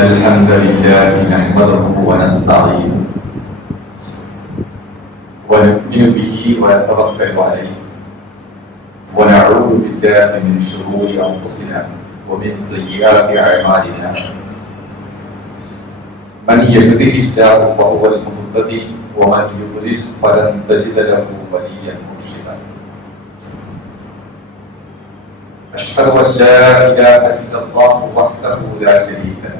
الحمد لله نحمده ونستعينه ونؤمن به ونتوكل عليه ونعوذ بالله من شرور أنفسنا ومن سيئات أعمالنا. من يهده الله فهو المهتدي ومن يضلل فلن تجد له وليا مرشدا. أشهد أن لا إله إلا الله وحده لا شريك له.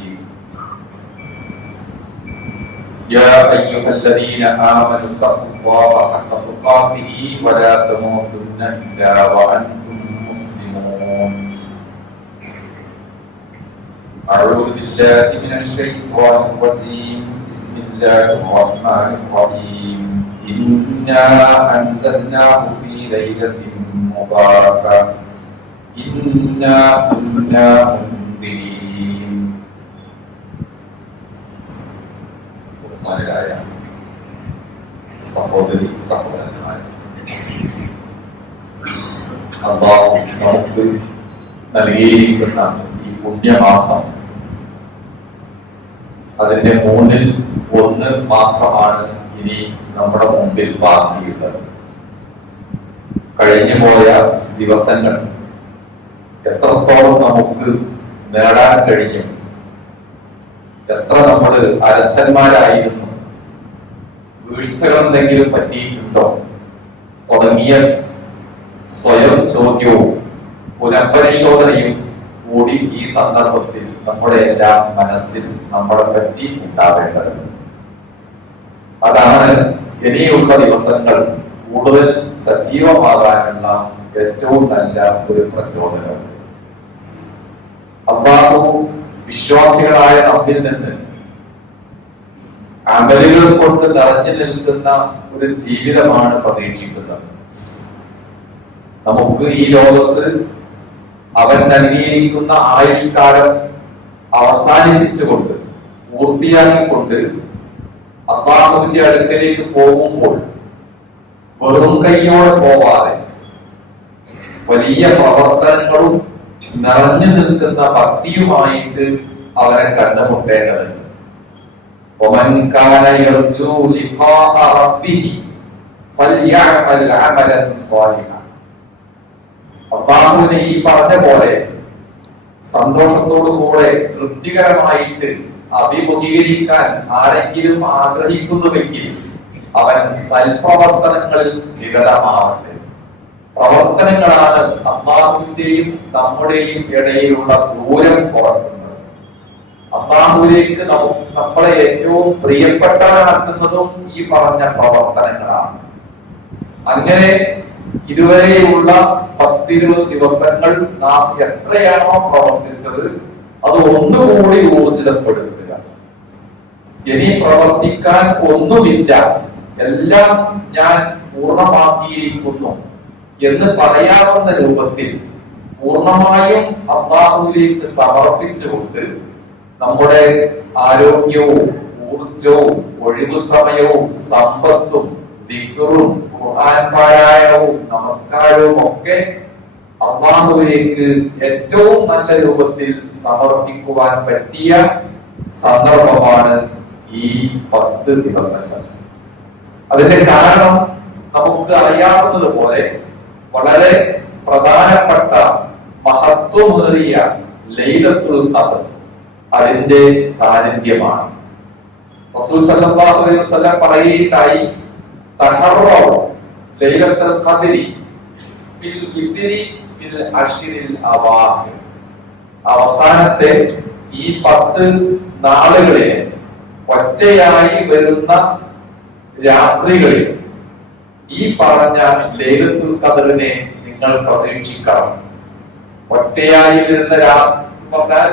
يا أيها الذين آمنوا اتقوا الله حق تقاته ولا تموتن إلا وأنتم مسلمون. أعوذ بالله من الشيطان الرجيم. بسم الله الرحمن الرحيم. إنا أنزلناه في ليلة مباركة. إنا كنا ബഹുമാനരായ സഹോദരി സഹോദരന്മാരെ അള്ളാഹു നമുക്ക് നൽകിയിരിക്കുന്ന ഈ പുണ്യമാസം അതിന്റെ മൂന്നിൽ ഒന്ന് മാത്രമാണ് ഇനി നമ്മുടെ മുമ്പിൽ ബാക്കിയുള്ളത്. കഴിഞ്ഞു പോയ ദിവസങ്ങൾ എത്രത്തോളം നമുക്ക് നേടാൻ കഴിഞ്ഞു എത്ര നമ്മൾ അലസന്മാരായിരുന്നു. വീഴ്ചകൾ എന്തെങ്കിലും പറ്റിയിട്ടുണ്ടോ? തുടങ്ങിയ സ്വയം ചോദ്യവും പുനഃപരിശോധനയും കൂടി ഈ സന്ദർഭത്തിൽ നമ്മുടെ എല്ലാ മനസ്സിൽ നമ്മളെ പറ്റി ഉണ്ടാവേണ്ടത്. അതാണ് ഇനിയുള്ള ദിവസങ്ങൾ കൂടുതൽ സജീവമാകാനുള്ള ഏറ്റവും നല്ല ഒരു പ്രചോദനം. അള്ളാഹു വിശ്വാസികളായ നമ്മിൽ നിന്ന് അമലുകൾ കൊണ്ട് നിറഞ്ഞു നിൽക്കുന്ന ഒരു ജീവിതമാണ് പ്രതീക്ഷിക്കുന്നത്. നമുക്ക് ഈ ലോകത്ത് അവൻ നൽകിയിരിക്കുന്ന ആയുഷ്കാലം അവസാനിപ്പിച്ചുകൊണ്ട് പൂർത്തിയാക്കിക്കൊണ്ട് അബ്ബാഹുവിന്റെ അടുക്കലേക്ക് പോകുമ്പോൾ വെറും കൈയോടെ പോവാതെ വലിയ പ്രവർത്തനങ്ങളും നിറഞ്ഞു നിൽക്കുന്ന ഭക്തിയുമായിട്ട് അവരെ കണ്ടുമുട്ടേണ്ടതുണ്ട് അള്ളാഹുവിനെ ഈ പറഞ്ഞ പോലെ സന്തോഷത്തോടു കൂടെ തൃപ്തികരമായിട്ട് അഭിമുഖീകരിക്കാൻ ആരെങ്കിലും ആഗ്രഹിക്കുന്നുവെങ്കിൽ അവൻ സൽപ്രവർത്തനങ്ങളിൽ നിഗതമാവട്ടെ പ്രവർത്തനങ്ങളാണ് അള്ളാഹുവിന്റെയും നമ്മുടെയും ഇടയിലുള്ള ദൂരം കുറക്കുന്നത്. അള്ളാഹുവിലേക്ക് നമ്മളെ ഏറ്റവും പ്രിയപ്പെട്ടവനാക്കുന്നതും ഈ പറഞ്ഞ പ്രവർത്തനങ്ങളാണ്. അങ്ങനെ ഇതുവരെയുള്ള പത്തിരുപത് ദിവസങ്ങൾ നാം എത്രയാണോ പ്രവർത്തിച്ചത് അത് ഒന്നുകൂടി ഊർജിതപ്പെടുത്തുക. ഇനി പ്രവർത്തിക്കാൻ ഒന്നുമില്ല. എല്ലാം ഞാൻ പൂർണമാക്കിയിരിക്കുന്നു. എന്ന് പറയാവുന്ന രൂപത്തിൽ പൂർണമായും അള്ളാഹുവിലേക്ക് സമർപ്പിച്ചുകൊണ്ട് നമ്മുടെ ആരോഗ്യവും ഊർജവും ഒഴിവു സമയവും സമ്പത്തും ദിക്കറും ഖുർആൻ പാരായണവും നമസ്കാരവും ഒക്കെ അള്ളാഹുലേക്ക് ഏറ്റവും നല്ല രൂപത്തിൽ സമർപ്പിക്കുവാൻ പറ്റിയ സന്ദർഭമാണ് ഈ പത്ത് ദിവസങ്ങൾ. അതിന്റെ കാരണം നമുക്ക് അറിയാവുന്നത് പോലെ വളരെ പ്രധാനപ്പെട്ട മഹത്വമേറിയ ലൈലത്തുൽ ഖദർ അതിന്റെ സാന്നിധ്യമാണ്. റസൂൽ സല്ലല്ലാഹു അലൈഹി വസല്ലം പറയുകയുണ്ടായി തഹറൗ ലൈലത്തുൽ ഖദരി ഫിൽ വിദ്രി ഫിൽ അശ്രിൽ അവാഖിർ അവസാനത്തെ ഈ പത്ത് നാളുകളിൽ ഒറ്റയായി വരുന്ന രാത്രികളിൽ ഈ പറഞ്ഞ ലൈലത്തുൽ ഖദറിനെ നിങ്ങൾ പ്രതീക്ഷിക്കണം. ഒറ്റയായി വരുന്ന പറഞ്ഞാൽ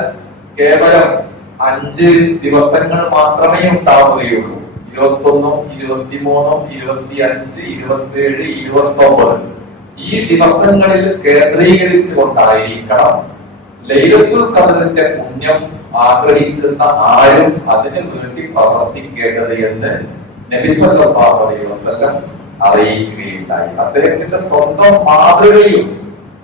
കേവലം അഞ്ച് ദിവസങ്ങൾ മാത്രമേ ഉണ്ടാവുകയുള്ളൂ. ഇരുപത്തൊന്നും ഇരുപത്തിമൂന്നും ഇരുപത്തി അഞ്ച് ഇരുപത്തിയേഴ് ഇരുപത്തി ഒമ്പത് ഈ ദിവസങ്ങളിൽ കേന്ദ്രീകരിച്ചു കൊണ്ടായിരിക്കണം ലൈലത്തുൽ ഖദറിന്റെ പുണ്യം ആഗ്രഹിക്കുന്ന ആരും അതിനു വേണ്ടി പ്രവർത്തിക്കേണ്ടത് എന്ന് നബി സല്ലല്ലാഹു അലൈഹി വസല്ലം അറിയിക്കുകയുണ്ടായി. അദ്ദേഹത്തിന്റെ സ്വന്തം മാതൃകയും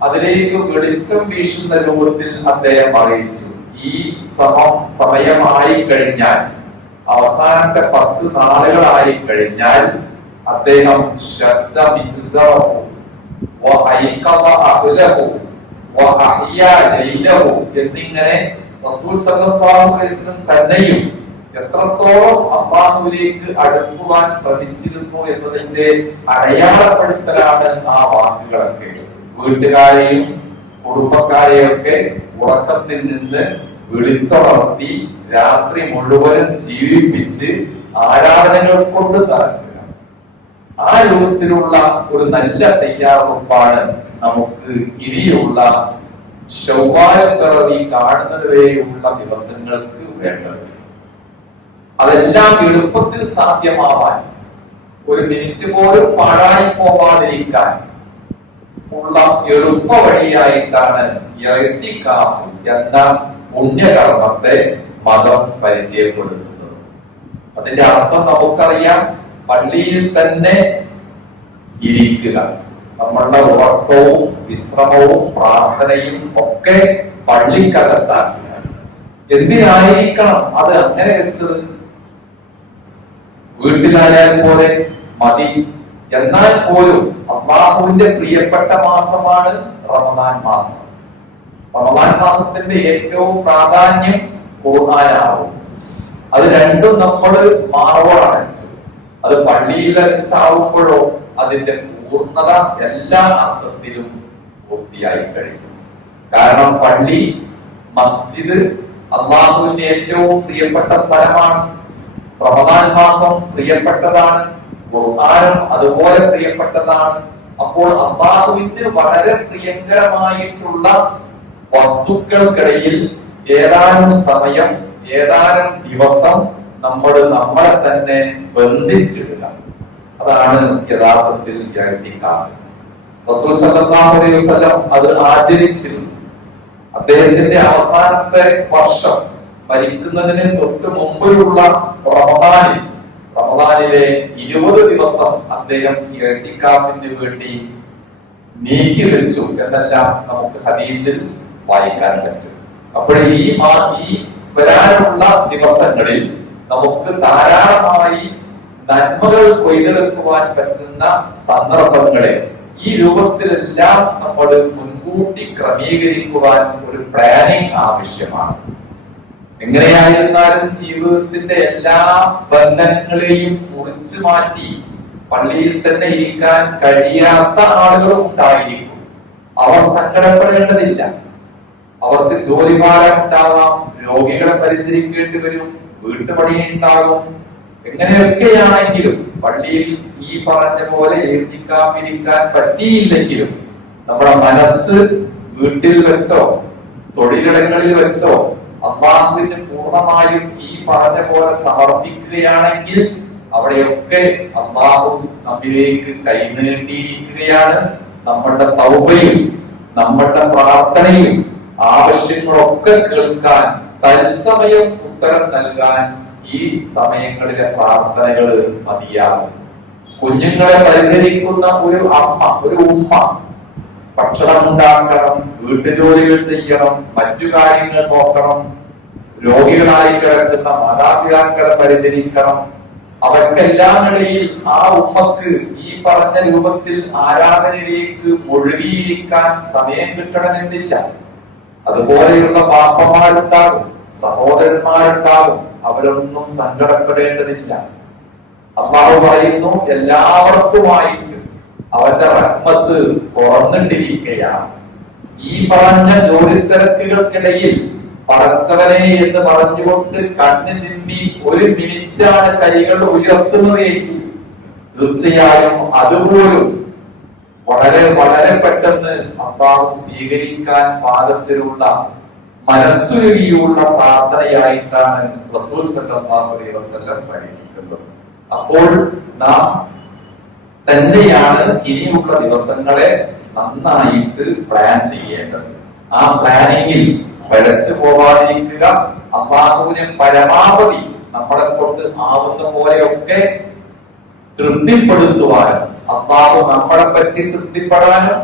അതിലേക്ക് വെളിച്ചം വീശുന്ന രൂപത്തിൽ അദ്ദേഹം അറിയിച്ചു. ഈ സമം സമയമായി കഴിഞ്ഞാൽ അവസാനത്തെ പത്ത് നാളുകളായി കഴിഞ്ഞാൽ അദ്ദേഹം ലൈലഹു എന്നിങ്ങനെ തന്നെയും എത്രത്തോളം അള്ളാഹുവിലേക്ക് അടുക്കുവാൻ ശ്രമിച്ചിരുന്നു എന്നതിന്റെ അടയാളപ്പെടുത്തലാണ് ആ വാക്കുകളൊക്കെ. വീട്ടുകാരെയും കുടുംബക്കാരെയൊക്കെ ഉറക്കത്തിൽ നിന്ന് വിളിച്ചുണർത്തി രാത്രി മുഴുവനും ജീവിപ്പിച്ച് ആരാധനകൾ കൊണ്ട് നടക്കുക. ആ രൂപത്തിലുള്ള ഒരു നല്ല തയ്യാറെടുപ്പാണ് നമുക്ക് ഇനിയുള്ള ചൊവ്വായപ്പിറവി കാണുന്നത് വരെയുള്ള ദിവസങ്ങൾക്ക് വേണ്ടത്. അതെല്ലാം എളുപ്പത്തിൽ സാധ്യമാവാൻ ഒരു മിനിറ്റ് പോലും പാഴായി പോവാതിരിക്കാൻ ഉള്ള എളുപ്പ വഴിയായിട്ടാണ് എന്ന പുണ്യകർമ്മത്തെ മതം പരിചയപ്പെടുത്തുന്നത്. അതിന്റെ അർത്ഥം നമുക്കറിയാം പള്ളിയിൽ തന്നെ ഇരിക്കുക. നമ്മളുടെ ഉറക്കവും വിശ്രമവും പ്രാർത്ഥനയും ഒക്കെ പള്ളിക്കകത്താക്കുക. എന്തിനായിരിക്കണം അത് അങ്ങനെ വെച്ചത്? വീട്ടിലായാൽ പോലെ മതി. എന്നാൽ പോലും അള്ളാഹുവിന്റെ പ്രിയപ്പെട്ട മാസമാണ് റമദാൻ മാസം. റമദാൻ മാസത്തിന്റെ ഏറ്റവും പ്രാധാന്യം ഖുർആനാവും അത് രണ്ടും നമ്മൾ മാറുവാണ് അത് പള്ളിയിൽ അടിച്ചാവുമ്പോഴോ അതിന്റെ പൂർണത എല്ലാ അർത്ഥത്തിലും പൂർത്തിയായി കഴിയും. കാരണം പള്ളി മസ്ജിദ് അള്ളാഹുവിന്റെ ഏറ്റവും പ്രിയപ്പെട്ട സ്ഥലമാണ്. റമദാൻ മാസം പ്രിയപ്പെട്ടതാണ് ഖുർആനും അതുപോലെ പ്രിയപ്പെട്ടതാണ്. അപ്പോൾ അള്ളാഹുവിന് വളരെ പ്രിയങ്കരമായിട്ടുള്ള വസ്തുക്കൾക്കിടയിൽ ഏതാനും സമയം ഏതാനും ദിവസം നമ്മൾ നമ്മളെ തന്നെ ബന്ധിച്ചിടുക. അതാണ് യഥാർത്ഥത്തിൽ റസൂൽ സല്ലല്ലാഹു അലൈഹി വസല്ലം അത് ആചരിച്ചിരുന്നു. അദ്ദേഹത്തിന്റെ അവസാനത്തെ വർഷം മരിക്കുന്നതിന് തൊട്ട് മുമ്പിലുള്ള റമദാനിൽ റമദാനിലെ ഇരുപത് ദിവസം അദ്ദേഹം ഇരട്ടിക്കാപ്പിന് വേണ്ടി നീക്കി വെച്ചു എന്നെല്ലാം നമുക്ക് ഹദീസിൽ വായിക്കാൻ പറ്റും. അപ്പോൾ ഈ ഈ വരാനുള്ള ദിവസങ്ങളിൽ നമുക്ക് ധാരാളമായി നന്മകൾ കൊയ്തെടുക്കുവാൻ പറ്റുന്ന സന്ദർഭങ്ങളെ ഈ രൂപത്തിലെല്ലാം നമ്മൾ മുൻകൂട്ടി ക്രമീകരിക്കുവാൻ ഒരു പ്ലാനിങ് ആവശ്യമാണ്. എങ്ങനെയായിരുന്നാലും ജീവിതത്തിന്റെ എല്ലാ ബന്ധനങ്ങളെയും കുറിച്ചു മാറ്റി പള്ളിയിൽ തന്നെ ഇരിക്കാൻ കഴിയാത്ത ആളുകളും ഉണ്ടായിരിക്കും. അവർ സങ്കടപ്പെടേണ്ടതില്ല. അവർക്ക് ജോലിഭാരം ഉണ്ടാവാം രോഗികളെ പരിചരിക്കേണ്ടി വരും വീട്ടുപണി ഉണ്ടാകും. എങ്ങനെയൊക്കെയാണെങ്കിലും പള്ളിയിൽ ഈ പറഞ്ഞ പോലെ എത്തിക്കാമിരിക്കാൻ പറ്റിയില്ലെങ്കിലും നമ്മുടെ മനസ്സ് വീട്ടിൽ വെച്ചോ തൊഴിലിടങ്ങളിൽ വെച്ചോ അള്ളാഹുവിന് പൂർണമായും ഈ പറഞ്ഞ പോലെ സമർപ്പിക്കുകയാണെങ്കിൽ അവിടെയൊക്കെ അള്ളാഹു നമ്മിലേക്ക് കൈനീട്ടിയിരിക്കുകയാണ് നമ്മളുടെ തൗബയും നമ്മളുടെ പ്രാർത്ഥനയും ആവശ്യങ്ങളൊക്കെ കേൾക്കാൻ തത്സമയം ഉത്തരം നൽകാൻ ഈ സമയങ്ങളിലെ പ്രാർത്ഥനകൾ മതിയാകും. കുഞ്ഞുങ്ങളെ പരിഹരിക്കുന്ന ഒരു അമ്മ ഒരു ഉമ്മ ഭക്ഷണം ഉണ്ടാക്കണം വീട്ടുജോലികൾ ചെയ്യണം മറ്റു കാര്യങ്ങൾ നോക്കണം രോഗികളായി കിടക്കുന്ന മാതാപിതാക്കളെ പരിചരിക്കണം. അവർക്കെല്ലാം ഇടയിൽ ആ ഉമ്മക്ക് ഈ പറഞ്ഞ രൂപത്തിൽ ആരാധനയിലേക്ക് മുഴുകിയിരിക്കാൻ സമയം കിട്ടണമെന്നില്ല. അതുപോലെയുള്ള പാപ്പന്മാരുണ്ടാകും സഹോദരന്മാരുണ്ടാകും അവരൊന്നും സങ്കടപ്പെടേണ്ടതില്ല. അള്ളാഹു പറയുന്നു എല്ലാവർക്കുമായിട്ട് അവന്റെ റഹ്മത്ത് തുറന്നിട്ടിരിക്കുകയാണ്. ഈ പറഞ്ഞ ജോലി തിരക്കുകൾക്കിടയിൽ പടച്ചവനെ എന്ന് പറഞ്ഞുകൊണ്ട് കണ്ണു നിന്നി ഒരു മിനിറ്റാണ് കൈകൾ ഉയർത്തുന്നത് തീർച്ചയായും അതുപോലും വളരെ വളരെ പെട്ടെന്ന് അള്ളാഹു സ്വീകരിക്കാൻ പാകത്തിലുള്ള മനസ്സുരുകിയുള്ള പ്രാർത്ഥനയായിട്ടാണ് റസൂൽ അലൈഹി പഠിപ്പിക്കുന്നത്. അപ്പോൾ നാം തന്നെയാണ് ഇനിയുള്ള ദിവസങ്ങളെ നന്നായിട്ട് പ്ലാൻ ചെയ്യേണ്ടത്. ആ പ്ലാനിങ്ങിൽ പിഴച്ചു പോവാതിരിക്കുക അള്ളാഹുവിനെ പരമാവധി നമ്മളെ കൊണ്ട് ആവുന്ന പോലെയൊക്കെ തൃപ്തിപ്പെടുത്തുവാനും അള്ളാഹു നമ്മളെ പറ്റി തൃപ്തിപ്പെടാനും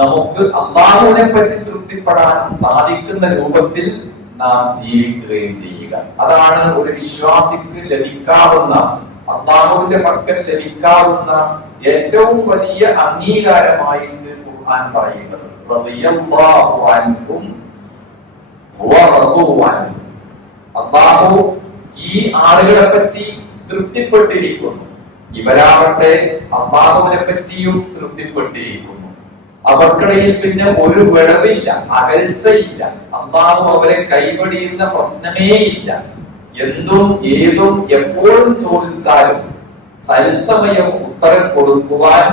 നമുക്ക് അള്ളാഹുവിനെ പറ്റി തൃപ്തിപ്പെടാനും സാധിക്കുന്ന രൂപത്തിൽ നാം ജീവിക്കുകയും ചെയ്യുക. അതാണ് ഒരു വിശ്വാസിക്ക് ലഭിക്കാവുന്ന അള്ളാഹുവിന്റെ പക്കൽ ലഭിക്കാവുന്ന ഏറ്റവും വലിയ അംഗീകാരമായിട്ട് ഖുർആൻ പറയുന്നത്. അള്ളാഹു ഈ ആളുകളെ പറ്റി തൃപ്തിപ്പെട്ടിരിക്കുന്നു. ഇവരാവട്ടെ അള്ളാഹുവിനെ പറ്റിയും തൃപ്തിപ്പെട്ടിരിക്കുന്നു. അവർക്കിടയിൽ പിന്നെ ഒരു വിടവില്ല അകൽച്ചയില്ല. അള്ളാഹു അവരെ കൈവടിയുന്ന പ്രശ്നമേ ഇല്ല എന്തും ഏതും എപ്പോഴും ചോദിച്ചാലും തത്സമയം ഉത്തരം കൊടുക്കുവാൻ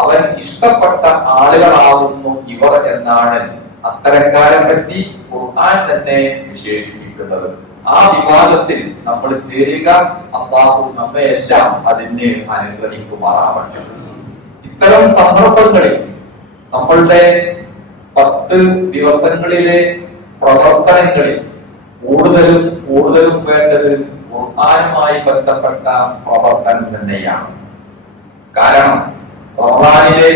അവൻ ഇഷ്ടപ്പെട്ട ആളുകളാവുന്നു ഇവർ എന്നാണ് അത്തരക്കാരെ പറ്റി ഖുർആൻ തന്നെ വിശേഷിപ്പിക്കുന്നത്. ആ വിവാദത്തിൽ നമ്മൾ ചേരുക അള്ളാഹു നമ്മെ എല്ലാം അതിനെ അനുഗ്രഹിക്കുമാറാവട്ടെ. ഇത്തരം സന്ദർഭങ്ങളിൽ നമ്മളുടെ പത്ത് ദിവസങ്ങളിലെ പ്രവർത്തനങ്ങളിൽ കൂടുതലും കൂടുതലും വേണ്ടത് ഖുർആനുമായി ബന്ധപ്പെട്ട പ്രവർത്തനം തന്നെയാണ്. കാരണം റമദാനിലെ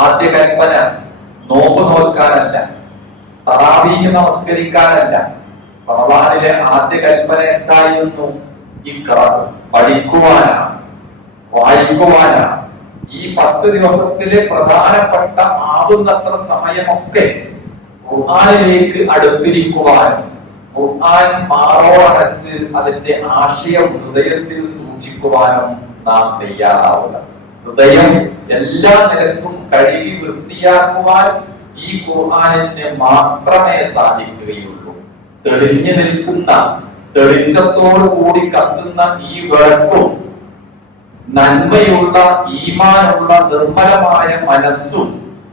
ആദ്യ കൽപ്പന നോമ്പ് നോൽക്കാനല്ല തറാവീഹ് നമസ്കരിക്കാനല്ല. റമദാനിലെ ആദ്യ കൽപ്പന എന്തായിരുന്നു? ഈ കറ പഠിക്കുവാനാണ് വായിക്കുവാനാണ്. ഈ പത്ത് ദിവസത്തിലെ പ്രധാനപ്പെട്ട ആകുന്നത്ര സമയമൊക്കെ ഖുർആാനിലേക്ക് അടുത്തിരിക്കുവാനും ഖുർആൻ മാറോടച്ച് അതിന്റെ ആശയം ഹൃദയത്തിൽ സൂക്ഷിക്കുവാനും നാം തയ്യാറാവുക ഹൃദയം എല്ലാ നിലക്കും കഴുകി വൃത്തിയാക്കുവാൻ ഈ ഖുർആാനിന് മാത്രമേ സാധിക്കുകയുള്ളൂ. തെളിഞ്ഞു നിൽക്കുന്ന തെളിച്ചത്തോടു കൂടി കത്തുന്ന ഈ വിളക്കും നന്മയുള്ള ഈമാനുള്ള നിർമ്മലമായ മനസ്സും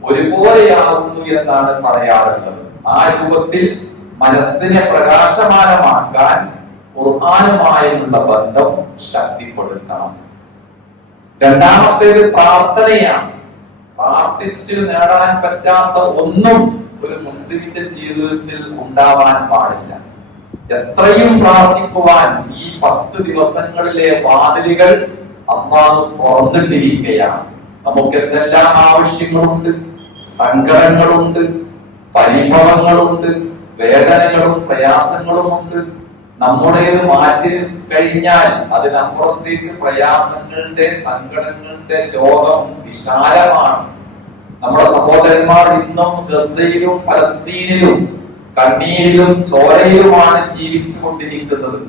ഒരുപോലെയാകുന്നു എന്നാണ് പറയാറുള്ളത്. ആ രൂപത്തിൽ മനസ്സിനെ പ്രകാശമാനമാക്കാൻ ഖുർആാനുമായുള്ള ബന്ധം ശക്തിപ്പെടുത്തണം. രണ്ടാമത്തേത് പ്രാർത്ഥനയാണ്. പ്രാർത്ഥിച്ച് നേടാൻ പറ്റാത്ത ഒന്നും ഒരു മുസ്ലിമിന്റെ ജീവിതത്തിൽ ഉണ്ടാവാൻ പാടില്ല. എത്രയും പ്രാർത്ഥിക്കുവാൻ ഈ പത്ത് ദിവസങ്ങളിലെ വാതിലുകൾ അമ്മാവ് തുറന്നിട്ടിരിക്കുകയാണ്. നമുക്ക് എന്തെല്ലാം ആവശ്യങ്ങളുണ്ട്? സങ്കടങ്ങളുണ്ട് പരിഭവങ്ങളുണ്ട് വേദനകളും പ്രയാസങ്ങളുമുണ്ട്. നമ്മുടേത് മാറ്റി കഴിഞ്ഞാൽ അതിനപ്പുറത്തേക്ക് പ്രയാസങ്ങളുടെ സങ്കടങ്ങളുടെ ലോകം വിശാലമാണ്. നമ്മുടെ സഹോദരന്മാർ ഇന്നും ഗസയിലും ഫലസ്തീനിലും കണ്ണീരിലും ചോരയിലുമാണ് ജീവിച്ചു കൊണ്ടിരിക്കുന്നത്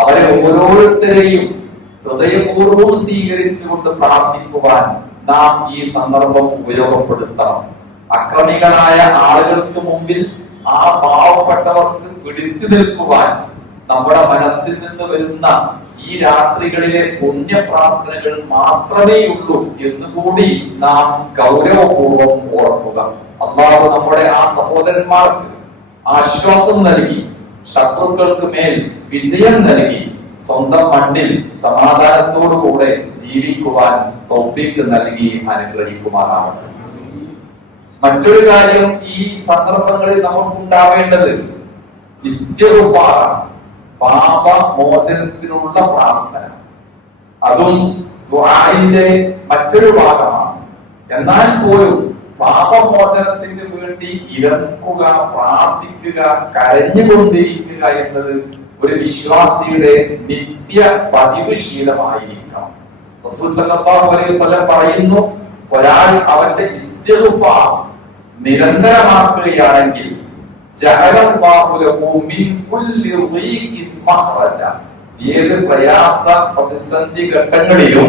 അവരെ ഓരോരുത്തരെയും ഹൃദയപൂർവം സ്വീകരിച്ചുകൊണ്ട് പ്രാർത്ഥിക്കുവാൻ നാം ഈ സന്ദർഭം ഉപയോഗപ്പെടുത്തണം. അക്രമികളായ ആളുകൾക്ക് മുമ്പിൽ ആ പാവപ്പെട്ടവർക്ക് പിടിച്ചു നിൽക്കുവാൻ നമ്മുടെ മനസ്സിൽ നിന്ന് വരുന്ന ഈ രാത്രികളിലെ പുണ്യപ്രാർത്ഥനകൾ മാത്രമേ ഉള്ളൂ എന്നുകൂടി നാം ഗൗരവപൂർവം ഓർക്കുക അള്ളാഹു നമ്മുടെ ആ സഹോദരന്മാർക്ക് ആശ്വാസം നൽകി ശത്രുക്കൾക്ക് മേൽ വിജയം നൽകി സ്വന്തം മണ്ണിൽ സമാധാനത്തോടുകൂടെ ജീവിക്കുവാൻ തൊപ്പിക്ക് നൽകി അനുഗ്രഹിക്കുമാറാവട്ടെ മറ്റൊരു കാര്യം ഈ സന്ദർഭങ്ങളിൽ നമുക്കുണ്ടാവേണ്ടത് ഇസ്തിഗ്ഫാറാണ്. പാപമോചനത്തിനുള്ള പ്രാർത്ഥന. അതും ദുആയിന്റെ മറ്റൊരു ഭാഗമാണ്. എന്നാൽ പോലും പാപമോചനത്തിന് വേണ്ടി ഇരക്കുക പ്രാർത്ഥിക്കുക കരഞ്ഞുകൊണ്ടിരിക്കുക എന്നത് ഒരു വിശ്വാസിയുടെ നിത്യ പതിവ് ശീലമായിരിക്കണം. പറയുന്നു ഒരാൾ അവന്റെ നിരന്തരമാക്കുകയാണെങ്കിൽ ഏത് പ്രയാസ പ്രതിസന്ധി ഘട്ടങ്ങളിലും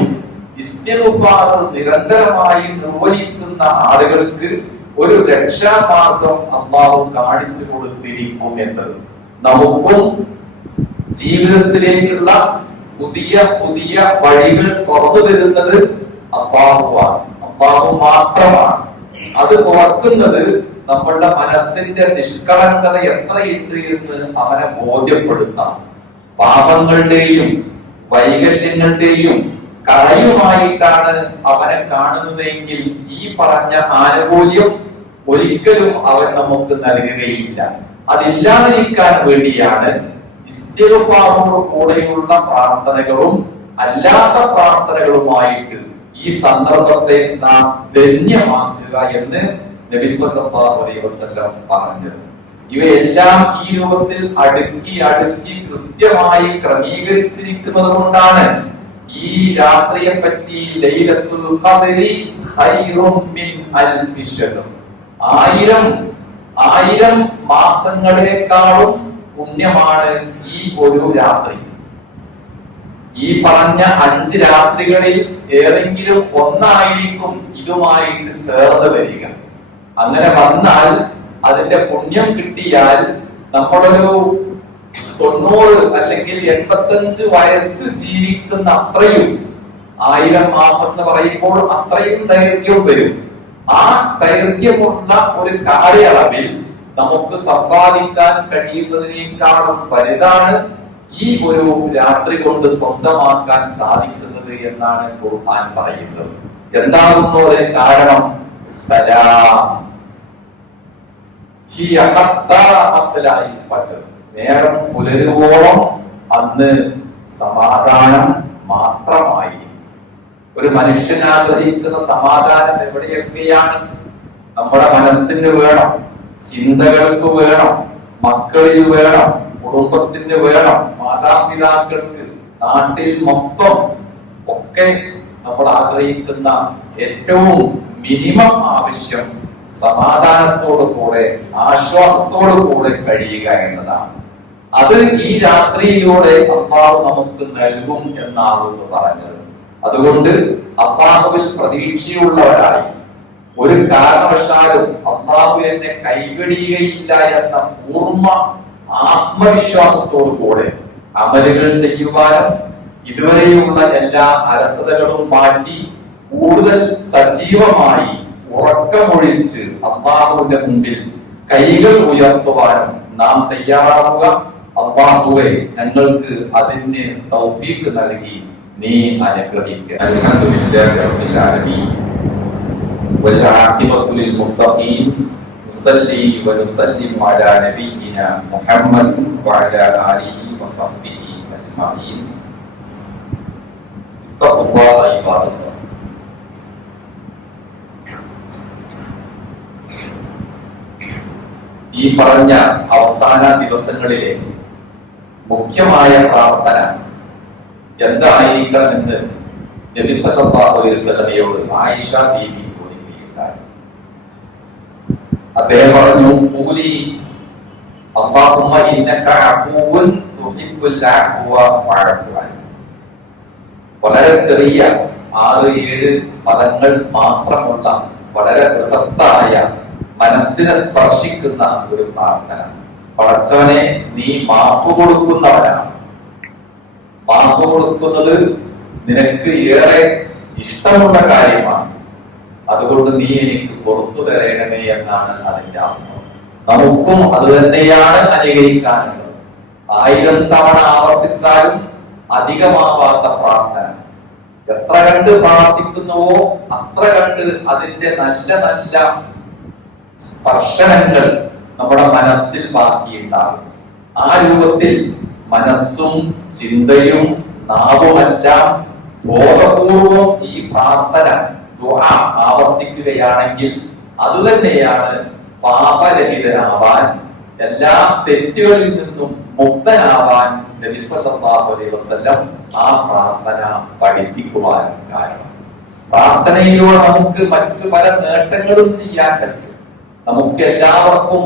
ഇസ്തിഗ്ഫാർ നിരന്തരമായി നിർവഹിക്കുന്ന ആളുകൾക്ക് ഒരു രക്ഷാമാർഗം അള്ളാഹു കാണിച്ചു കൊടുത്തിരിക്കും എന്നത്. നമുക്കും ജീവിതത്തിലേക്കുള്ള പുതിയ പുതിയ വഴികൾ തുറന്നു തരുന്നത് അമ്മാവുമാണ് അള്ളാഹു മാത്രമാണ്. അത് തുറക്കുന്നത് നമ്മളുടെ മനസ്സിന്റെ നിഷ്കളങ്കത എത്രയുണ്ട് എന്ന് അവനെ ബോധ്യപ്പെടുത്താം. പാപങ്ങളുടെയും വൈകല്യങ്ങളുടെയും കളയുമായിട്ടാണ് അവനെ കാണുന്നതെങ്കിൽ ഈ പറഞ്ഞ ആനുകൂല്യം ഒരിക്കലും അവൻ നമുക്ക് നൽകുകയില്ല. അതില്ലാതിരിക്കാൻ വേണ്ടിയാണ് കൂടെയുള്ള പ്രാർത്ഥനകളും അല്ലാത്ത പ്രാർത്ഥനകളുമായിട്ട് ഈ സന്ദർഭത്തെ നാം ധന്യമാക്കുക എന്ന് വസല്ലം പറഞ്ഞത്. ഇവയെല്ലാം ഈ രൂപത്തിൽ അടുക്കി അടുക്കി കൃത്യമായി ക്രമീകരിച്ചിരിക്കുന്നത് കൊണ്ടാണ് ഈ രാത്രിയെ പറ്റി ലൈലത്തുൽ മിൻ ആയിരം ആയിരം മാസങ്ങളെക്കാളും പുണ്യമാണ് ഈ ഒരു രാത്രി. ഈ പറഞ്ഞ അഞ്ച് രാത്രികളിൽ ഏതെങ്കിലും ഒന്നായിരിക്കും ഇതുമായിട്ട് ചേർന്ന് വരിക. അങ്ങനെ വന്നാൽ അതിന്റെ പുണ്യം കിട്ടിയാൽ നമ്മളൊരു തൊണ്ണൂറ് അല്ലെങ്കിൽ എൺപത്തഞ്ച് വയസ്സ് ജീവിക്കുന്ന അത്രയും ആയിരം മാസം എന്ന് പറയുമ്പോൾ അത്രയും ദൈർഘ്യം വരും. ആ ദൈർഘ്യമുള്ള ഒരു കാലയളവിൽ നമുക്ക് സമ്പാദിക്കാൻ കഴിയുന്നതിനേക്കാളും വലുതാണ് ഈ ഒരു രാത്രി കൊണ്ട് സ്വന്തമാക്കാൻ സാധിക്കുന്നത് എന്നാണ് ഖുർആൻ പറയുന്നത്. എന്താകുന്നു അതിന് കാരണം? സലാം. നേരം പുലരുവോളം അന്ന് സമാധാനം മാത്രമായി. ഒരു മനുഷ്യൻ ആഗ്രഹിക്കുന്ന സമാധാനം എവിടെയൊക്കെയാണ് നമ്മുടെ മനസ്സിന് വേണം ചിന്തകൾക്ക് വേണം മക്കളിൽ വേണം കുടുംബത്തിന് വേണം മാതാപിതാക്കൾക്ക് നാട്ടിൽ മൊത്തം ഒക്കെ നമ്മൾ ആഗ്രഹിക്കുന്ന ഏറ്റവും മിനിമം ആവശ്യം സമാധാനത്തോടു കൂടെ ആശ്വാസത്തോടു കൂടെ കഴിയുക എന്നതാണ്. അത് ഈ രാത്രിയിലൂടെ അള്ളാഹു നമുക്ക് നൽകും എന്നാകുന്നു പറഞ്ഞത്. അതുകൊണ്ട് അള്ളാഹുവിൽ പ്രതീക്ഷയുള്ളവരായി ഒരു കാരണവശാലും അള്ളാഹു എന്നെ കൈവിടിയുകയില്ല എന്ന പൂർണ ആത്മവിശ്വാസത്തോടു കൂടെ അമലുകൾ ചെയ്യുവാനും ഇതുവരെയുള്ള എല്ലാ അലസതകളും മാറ്റി കൂടുതൽ സജീവമായി ഉറക്കമൊഴിച്ച് അള്ളാഹുവിന്റെ മുമ്പിൽ കൈകൾ ഉയർത്തുവാനും നാം തയ്യാറാവുക അള്ളാഹുവെ ഞങ്ങൾക്ക് അതിന് തൗഫീക്ക് നൽകി നീ അനുഗ്രഹിക്കുക അൽഹംദുലില്ലാഹി റബ്ബിൽ ആലമീൻ والعاقبة للمتقين نصلي ونسلم على نبينا محمد وعلى آله وصحبه أجمعين اتقوا الله عباد الله ഈ പറഞ്ഞ അവസാന ദിവസങ്ങളിലെ മുഖ്യമായ പ്രാർത്ഥന എന്തായിരിക്കണമെന്ന് നബി സല്ലല്ലാഹു അലൈഹി വസല്ലമയോട് ആയിഷ ബീവി ചോദിക്കുകയുണ്ടായി അദ്ദേഹം പറഞ്ഞു കൂലി അല്ലാഹുമ്മ ഇന്നക അഫൂവുൻ തുഹിബ്ബുൽ അഫ്വ ഫഅഫു അൻഹു." വളരെ ചെറിയ ആറ് ഏഴ് പദങ്ങൾ മാത്രമുള്ള വളരെ ബൃഹത്തായ മനസ്സിനെ സ്പർശിക്കുന്ന ഒരു പ്രാർത്ഥന. പടച്ചവനെ നീ മാപ്പ് കൊടുക്കുന്നവനാണ്. മാപ്പ് കൊടുക്കുന്നത് നിനക്ക് ഏറെ ഇഷ്ടമുള്ള കാര്യമാണ്. അതുകൊണ്ട് നീ എനിക്ക് പുറത്തു തരേണമേ എന്നാണ് അതിന്റെ അർത്ഥം. നമുക്കും അത് തന്നെയാണ് അനുകരിക്കാനുള്ളത്. ആയിരം തവണ ആവർത്തിച്ചാലും അധികമാവാത്ത പ്രാർത്ഥന. എത്ര കണ്ട് പ്രാർത്ഥിക്കുന്നുവോ അത്ര കണ്ട് അതിന്റെ നല്ല നല്ല സ്പർശനങ്ങൾ നമ്മുടെ മനസ്സിൽ ബാക്കിയുണ്ടാകും ആ രൂപത്തിൽ മനസ്സും ചിന്തയും നാവുമെല്ലാം ബോധപൂർവം ഈ പ്രാർത്ഥന ആവർത്തിക്കുകയാണെങ്കിൽ അത് തന്നെയാണ് പാപരഹിതനാവാൻ എല്ലാ തെറ്റുകളിൽ നിന്നും മുക്തനാവാൻ വസല്ലം ആ പ്രാർത്ഥന പഠിപ്പിക്കുവാൻ കാരണം. പ്രാർത്ഥനയിലൂടെ നമുക്ക് മറ്റു പല നേട്ടങ്ങളും ചെയ്യാൻ പറ്റും. നമുക്ക് എല്ലാവർക്കും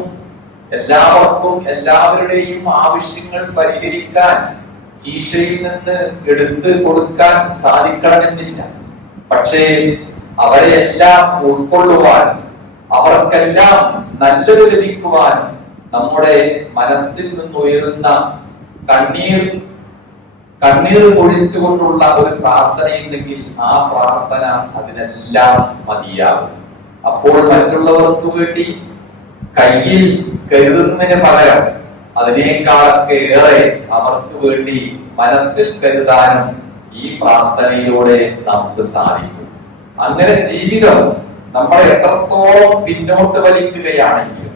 എല്ലാവർക്കും എല്ലാവരുടെയും ആവശ്യങ്ങൾ പരിഹരിക്കാൻ ഈശയിൽ നിന്ന് എടുത്ത് കൊടുക്കാൻ സാധിക്കണമെന്നില്ല. പക്ഷേ അവരെ എല്ലാം ഉൾക്കൊള്ളുവാൻ അവർക്കെല്ലാം നല്ലത് ലഭിക്കുവാൻ നമ്മുടെ മനസ്സിൽ നിന്ന് ഉയരുന്ന കണ്ണീർ കണ്ണീർ പൊഴിച്ചുകൊണ്ടുള്ള ഒരു പ്രാർത്ഥനയുണ്ടെങ്കിൽ ആ പ്രാർത്ഥന അതിനെല്ലാം മതിയാകും. അപ്പോൾ മറ്റുള്ളവർക്ക് വേണ്ടി കയ്യിൽ കരുതുന്നതിന് പകരം അതിനേക്കാളൊക്കെ ഏറെ അവർക്ക് വേണ്ടി മനസ്സിൽ കരുതാനും ഈ പ്രാർത്ഥനയിലൂടെ നമുക്ക് സാധിക്കും. അങ്ങനെ ജീവിതം നമ്മളെ എത്രത്തോളം പിന്നോട്ട് വലിക്കുകയാണെങ്കിലും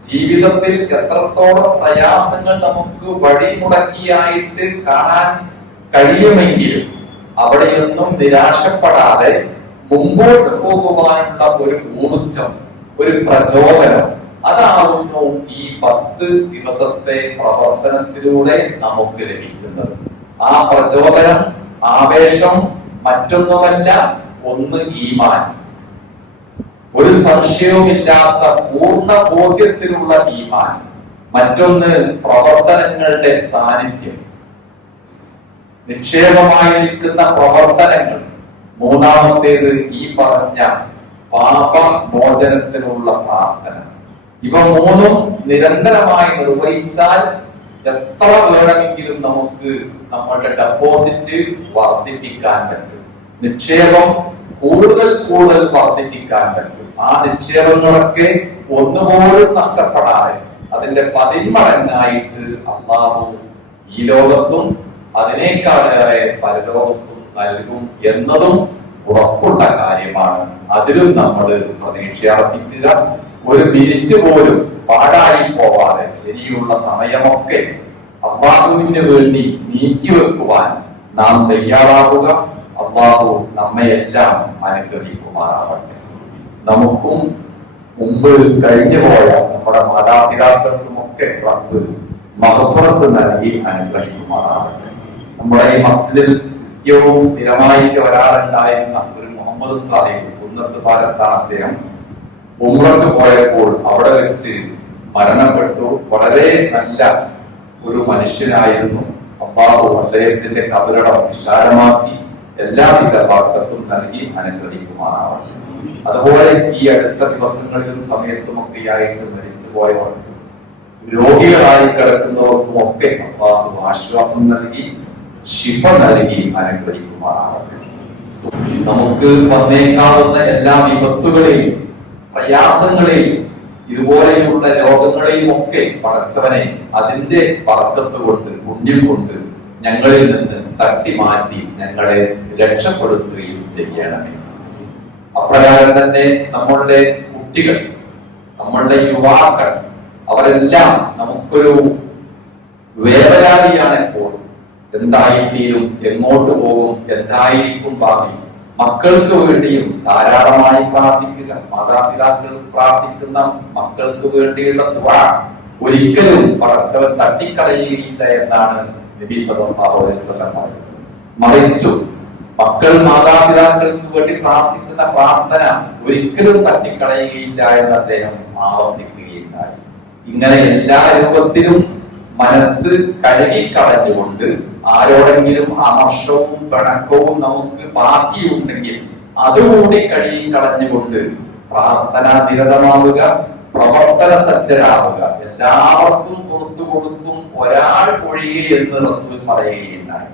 ജീവിതത്തിൽ എത്രത്തോളം പ്രയാസങ്ങൾ നമുക്ക് വഴിമുടക്കിയായിട്ട് കാണാൻ കഴിയുമെങ്കിലും അവിടെയൊന്നും നിരാശപ്പെടാതെ മുമ്പോട്ട് പോകുവാനുള്ള ഒരു ഊർജം ഒരു പ്രചോദനം അതാവുന്നു ഈ പത്ത് ദിവസത്തെ പ്രവർത്തനത്തിലൂടെ നമുക്ക് ലഭിക്കുന്നത്. ആ പ്രചോദനം ആവേശം മറ്റൊന്നുമല്ല ഒന്ന് ഈമാൻ ഒരു സംശയവുമില്ലാത്ത പൂർണ ബോധ്യത്തിലുള്ള ഈമാൻ മറ്റൊന്ന് പ്രവർത്തനങ്ങളുടെ സാന്നിധ്യം. നിക്ഷേപമായിരിക്കുന്ന പ്രവർത്തനങ്ങൾ മൂന്നാമത്തേത് ഈ പറഞ്ഞ പാപമോചനത്തിനുള്ള പ്രാർത്ഥന. ഇവ മൂന്നും നിരന്തരമായി നിർവഹിച്ചാൽ എത്ര വേണമെങ്കിലും നമുക്ക് നമ്മളുടെ ഡെപ്പോസിറ്റ് വർദ്ധിപ്പിക്കാൻ പറ്റും. നിക്ഷേപം കൂടുതൽ കൂടുതൽ വർദ്ധിപ്പിക്കാൻ പറ്റും. ആ നിക്ഷേപങ്ങളൊക്കെ ഒന്നുപോലും നഷ്ടപ്പെടാതെ അതിന്റെ പതിന്മടങ്ങായിട്ട് അള്ളാഹു ഈ ലോകത്തും അതിനേക്കാളേറെ പരലോകത്തും നൽകും എന്നതും ഉറപ്പുള്ള കാര്യമാണ്. അതിലും നമ്മൾ പ്രതീക്ഷ അർപ്പിക്കുക. ഒരു മിനിറ്റ് പോലും പാടായി പോവാതെ ഇനിയുള്ള സമയമൊക്കെ അള്ളാഹുവിന് വേണ്ടി നീക്കി നീക്കിവെക്കുവാൻ നാം തയ്യാറാവുക. അള്ളാഹു നമ്മയെല്ലാം അനുഗ്രഹിക്കുമാറാവട്ടെ. നമുക്കും മുമ്പ് കഴിഞ്ഞു പോയ നമ്മുടെ മാതാപിതാക്കൾക്കും ഒക്കെ റബ്ബ് മഹപ്പുറത്ത് നൽകി അനുഗ്രഹിക്കുമാറാവട്ടെ. നമ്മുടെ ഈ മസ്ജിദിൽ നിത്യവും സ്ഥിരമായിട്ട് വരാറുണ്ടായിരുന്ന ഒരു മുഹമ്മദ് സാഹിബ് കുന്നത്ത് പാലത്താണ് അദ്ദേഹം. ഉമ്രക്ക് പോയപ്പോൾ അവിടെ വെച്ച് മരണപ്പെട്ടു. വളരെ നല്ല ഒരു മനുഷ്യനായിരുന്നു. അള്ളാഹു അദ്ദേഹത്തിന്റെ കബരടം വിശാലമാക്കി എല്ലാവിധ വാക്കത്തും നൽകി അനുഗ്രഹിക്കുമാറാവട്ടെ. അതുപോലെ ഈ അടുത്ത ദിവസങ്ങളിലും സമയത്തുമൊക്കെയായിട്ട് മരിച്ചു പോയവർക്കും രോഗികളായി കിടക്കുന്നവർക്കും ഒക്കെ അള്ളാഹു ആശ്വാസം നൽകി ശിഫ നൽകി അനുഗ്രഹിക്കുമാറാവട്ടെ നമുക്ക് വന്നേക്കാവുന്ന എല്ലാ വിപത്തുകളെയും പ്രയാസങ്ങളെയും ഇതുപോലെയുള്ള രോഗങ്ങളെയും ഒക്കെ പടച്ചവനെ അതിന്റെ പറക്കത്ത് കൊണ്ട് പുണ്യം കൊണ്ട് ഞങ്ങളിൽ നിന്ന് തട്ടി മാറ്റി ഞങ്ങളെ രക്ഷപ്പെടുത്തുകയും ചെയ്യണമേ. അപ്രകാരം തന്നെ നമ്മളുടെ കുട്ടികൾ നമ്മളുടെ യുവാക്കൾ അവരെല്ലാം നമുക്കൊരു വേവലാതിയാണ് എപ്പോൾ എന്തായിത്തീരും എങ്ങോട്ട് പോകും എന്തായിരിക്കും ഭാവി മക്കൾക്ക് വേണ്ടിയും ധാരാളമായി പ്രാർത്ഥിക്കുക. മാതാപിതാക്കൾ പ്രാർത്ഥിക്കുന്ന മക്കൾക്ക് വേണ്ടിയുള്ള ദുആ ഒരിക്കലും പടച്ചവൻ തട്ടിക്കളയുകയില്ല എന്നാണ് നബി പറയുന്നത് മറിച്ചു മക്കൾ മാതാപിതാക്കൾക്ക് വേണ്ടി പ്രാർത്ഥിക്കുന്ന പ്രാർത്ഥന ഒരിക്കലും തട്ടിക്കളയുകയില്ല എന്ന് അദ്ദേഹം ആവർത്തിക്കുകയുണ്ടായി. ഇങ്ങനെ എല്ലാ രൂപത്തിലും മനസ്സ് കഴുകിക്കളഞ്ഞുകൊണ്ട് ആരോടെങ്കിലും ആമർഷവും പിണക്കവും നമുക്ക് ബാക്കിയുണ്ടെങ്കിൽ അതുകൂടി കഴുകിക്കളഞ്ഞുകൊണ്ട് പ്രാർത്ഥന നിരതമാവുക പ്രവർത്തന സജ്ജരാവുക എല്ലാവർക്കും പുറത്തു കൊടുക്കും ഒരാൾ ഒഴികെ എന്ന് റസൂൽ പറയുകയുണ്ടായി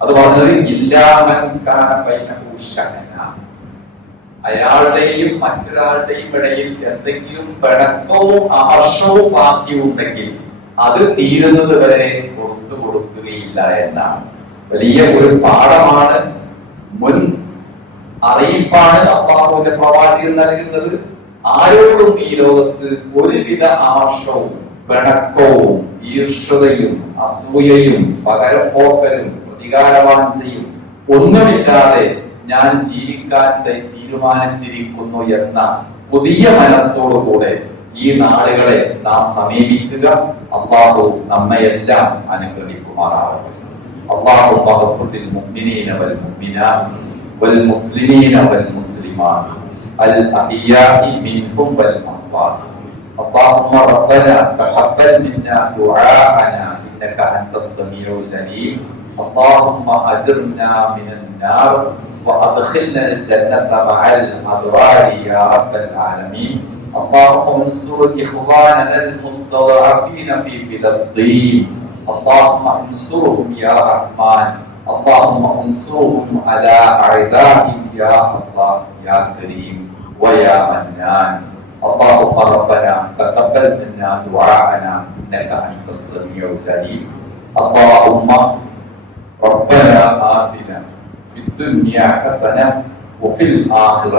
അത് പറഞ്ഞത് ഇല്ലാമൻ കാന ശഹന. അയാളുടെയും മറ്റൊരാളുടെയും ഇടയിൽ എന്തെങ്കിലും പിണക്കവും ബാക്കി ബാക്കിയുണ്ടെങ്കിൽ അത് തീരുന്നത് വരെ കൊടുത്തു കൊടുക്കുകയില്ല എന്നാണ്. വലിയ ഒരു പാഠമാണ്. മുൻ അറിയിപ്പാണ് അള്ളാഹുവിന്റെ പ്രവാചകൻ നൽകുന്നത്. ആരോടും ഈ ലോകത്ത് ഒരുവിധ ആർഷവും പിണക്കവും ഈർഷതയും അസൂയയും പകരപ്പോക്കലും പ്രതികാരവാഞ്ചയും ഒന്നുമില്ലാതെ ഞാൻ ജീവിക്കാൻ ത- തീരുമാനിച്ചിരിക്കുന്നു എന്ന പുതിയ മനസ്സോടുകൂടെ ഈ നാളുകളെ നാം സമീപിക്കുക അള്ളാഹു നമ്മയെല്ലാം അനുഗ്രഹിക്കുമാറാവട്ടെ അള്ളാഹു മഹഫുൽ മുഅ്മിനീന വൽ മുഅ്മിനാത്ത് والمسلمين والمسلمات الأحياء منهم والأموات اللهم ربنا تقبل منا دعاءنا إنك أنت السميع العليم اللهم أجرنا من النار وأدخلنا الجنة مع الأبرار يا رب العالمين. اللهم انصر إخواننا المستضعفين في فلسطين. اللهم انصرهم يا رحمن. اللهم انصرهم على أعدائهم يا الله يا كريم ويا منان. اللهم ربنا تقبل منا دعاءنا. إنك أنت السميع العليم. اللهم ربنا آتنا في الدنيا حسنة وفي الآخرة.